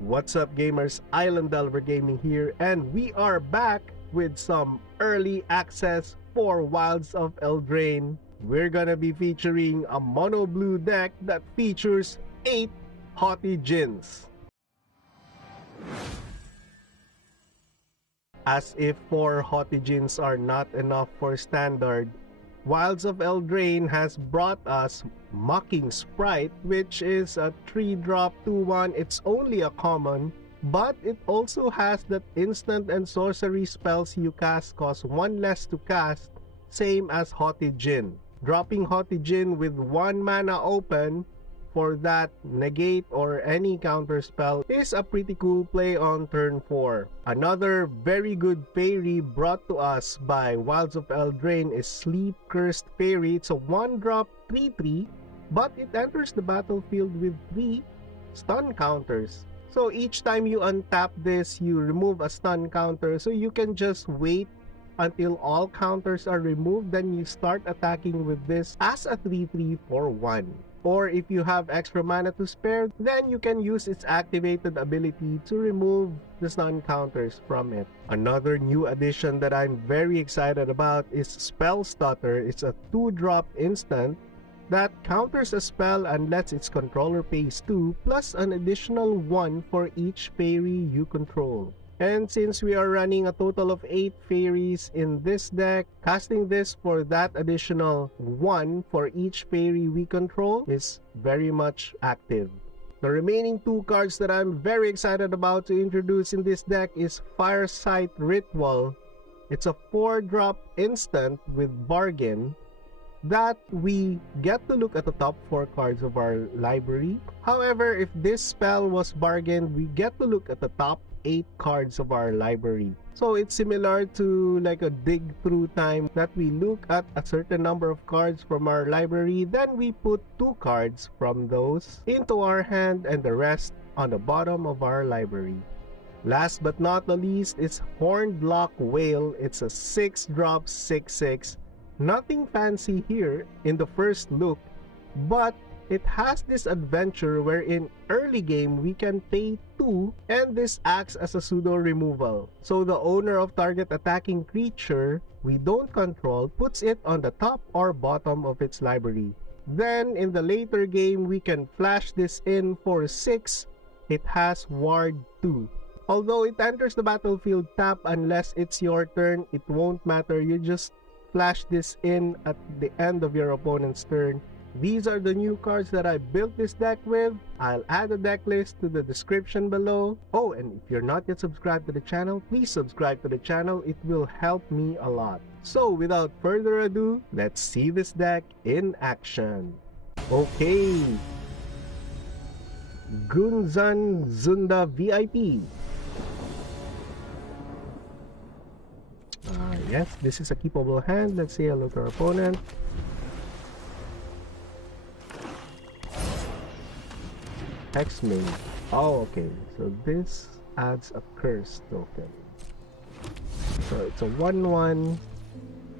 What's up gamers, Island Delver Gaming here, and we are back with some early access for Wilds of Eldraine. We're gonna be featuring a mono blue deck that features 8 Haughty Djinns. As if 4 Haughty Djinns are not enough for standard, Wilds of Eldraine has brought us Mocking Sprite, which is a 3-drop 2/1. It's only a common, but it also has that instant and sorcery spells you cast cost 1 less to cast, same as Haughty Djinn. Dropping Haughty Djinn with 1 mana open for that negate or any counter spell is a pretty cool play on turn 4. Another very good fairy brought to us by Wilds of Eldraine is Sleep-Cursed Faerie. It's a 1-drop 3/3, but it enters the battlefield with 3 stun counters. So each time you untap this, you remove a stun counter, so you can just wait until all counters are removed, then you start attacking with this as a 3/3 for 1. Or if you have extra mana to spare, then you can use its activated ability to remove the stun counters from it. Another new addition that I'm very excited about is Spell Stutter. It's a 2-drop instant that counters a spell and lets its controller pays 2, plus an additional 1 for each fairy you control. And since we are running a total of 8 fairies in this deck, casting this for that additional 1 for each fairy we control is very much active. The remaining 2 cards that I'm very excited about to introduce in this deck is Farsight Ritual. It's a 4-drop instant with Bargain that we get to look at the top 4 cards of our library. However, if this spell was bargained, we get to look at the top 8 cards of our library. So it's similar to like a dig through time that we look at a certain number of cards from our library, then we put 2 cards from those into our hand and the rest on the bottom of our library. Last but not the least is Horned Loch-Whale. It's a 6-drop 6/6. Nothing fancy here in the first look, but it has this adventure wherein early game we can pay 2 and this acts as a pseudo removal. So the owner of target attacking creature we don't control puts it on the top or bottom of its library. Then in the later game we can flash this in for 6. It has ward 2. Although it enters the battlefield tap unless it's your turn, it won't matter. You just flash this in at the end of your opponent's turn. These are the new cards that I built this deck with. I'll add a deck list to the description below. Oh, and if you're not yet subscribed to the channel, please subscribe to the channel. It will help me a lot. So without further ado, let's see this deck in action. Okay. Gunzan Zunda VIP. Yes, this is a keepable hand. Let's say hello to our opponent. Hexmane. Oh, okay. So this adds a curse token. So it's a 1/1.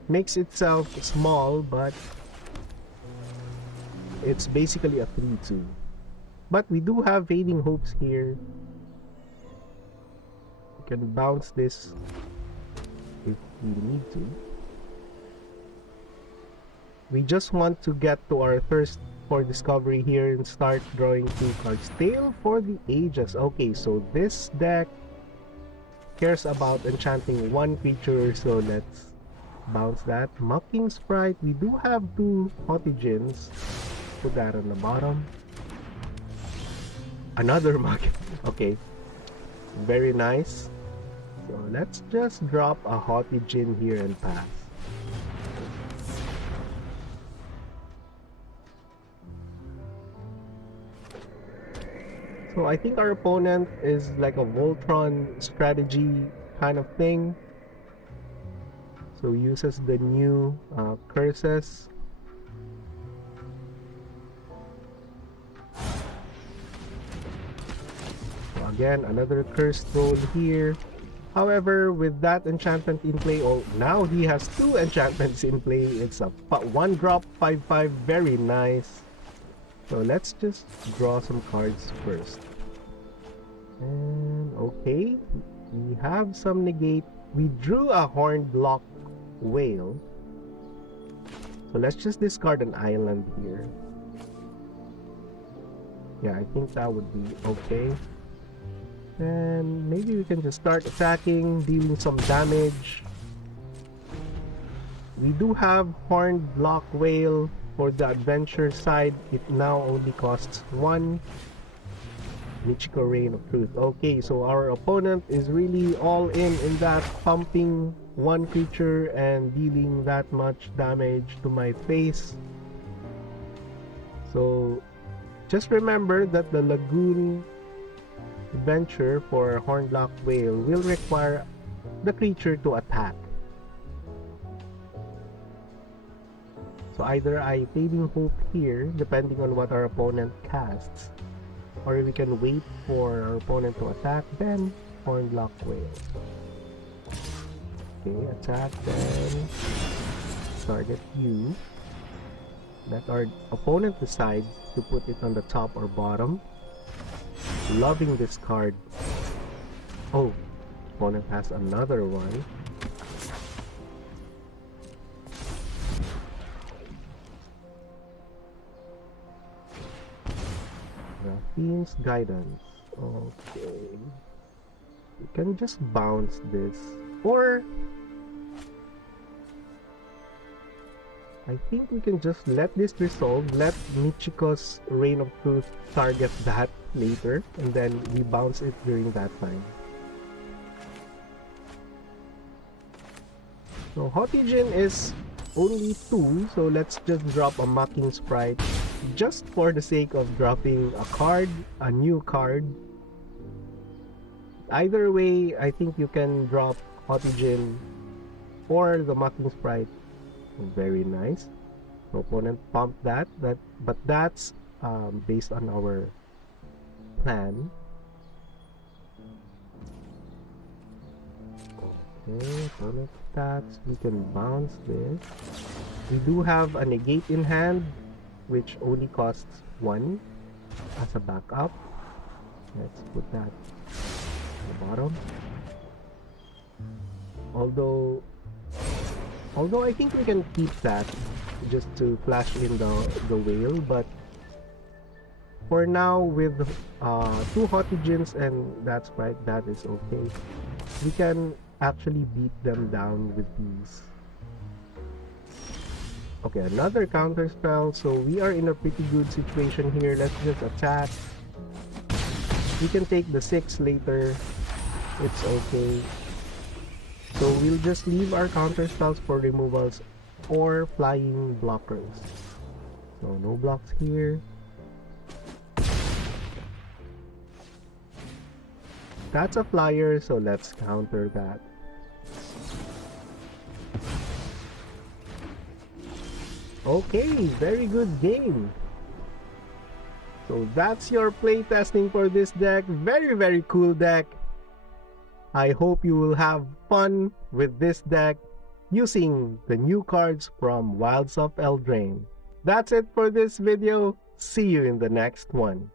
Makes itself small, but it's basically a 3/2. But we do have Fading Hopes here. We can bounce this if we need to. We just want to get to our thirst for discovery here and start drawing 2 cards. Tale for the Ages. Okay, so this deck cares about enchanting 1 creature, so let's bounce that. Mocking Sprite. We do have 2 Haughty Djinns. Put that on the bottom. Another Mocking. Okay, very nice. So let's just drop a Haughty Djinn here and pass. So I think our opponent is like a Voltron strategy kind of thing. So uses the new curses. So again, another cursed roll here. However, with that enchantment in play, oh, now he has 2 enchantments in play. It's a 1-drop 5/5, very nice. So let's just draw some cards first. And Okay, we have some negate. We drew a Horned Loch-Whale. So let's just discard an island here. Yeah, I think that would be okay. And maybe we can just start attacking, dealing some damage. We do have Horned Loch-Whale. For the adventure side, it now only costs 1 Michiko Rain of Truth. Okay, so our opponent is really all in that, pumping one creature and dealing that much damage to my face. So just remember that the Lagoon adventure for Horned Loch-Whale will require the creature to attack. So either I Fading Hope here, depending on what our opponent casts, or we can wait for our opponent to attack, then Horned Loch-Whale. Okay, attack, then target you. Let our opponent decide to put it on the top or bottom. Loving this card. Oh, opponent has another one. Fiend's Guidance. Okay. We can just bounce this. Or I think we can just let this resolve. Let Michiko's Rain of Truth target that later. And then we bounce it during that time. So Haughty Djinn is only 2. So let's just drop a Mocking Sprite. Just for the sake of dropping a card, a new card. Either way, I think you can drop Haughty Djinn or the Mocking Sprite. Very nice. So opponent pumped that, but that's based on our plan. Okay, opponent attacks. We can bounce this. We do have a negate in hand, which only costs 1 as a backup. Let's put that at the bottom. Although I think we can keep that just to flash in the whale, but for now with 2 Haughty Djinns and that sprite, that is okay. We can actually beat them down with these. Okay, another counter spell, so we are in a pretty good situation here. Let's just attack. We can take the 6 later. It's okay. So we'll just leave our counter spells for removals or flying blockers. So no blocks here. That's a flyer, so let's counter that. Okay, very good game. So that's your playtesting for this deck. Very cool deck. I hope you will have fun with this deck using the new cards from Wilds of Eldraine. That's it for this video. See you in the next one.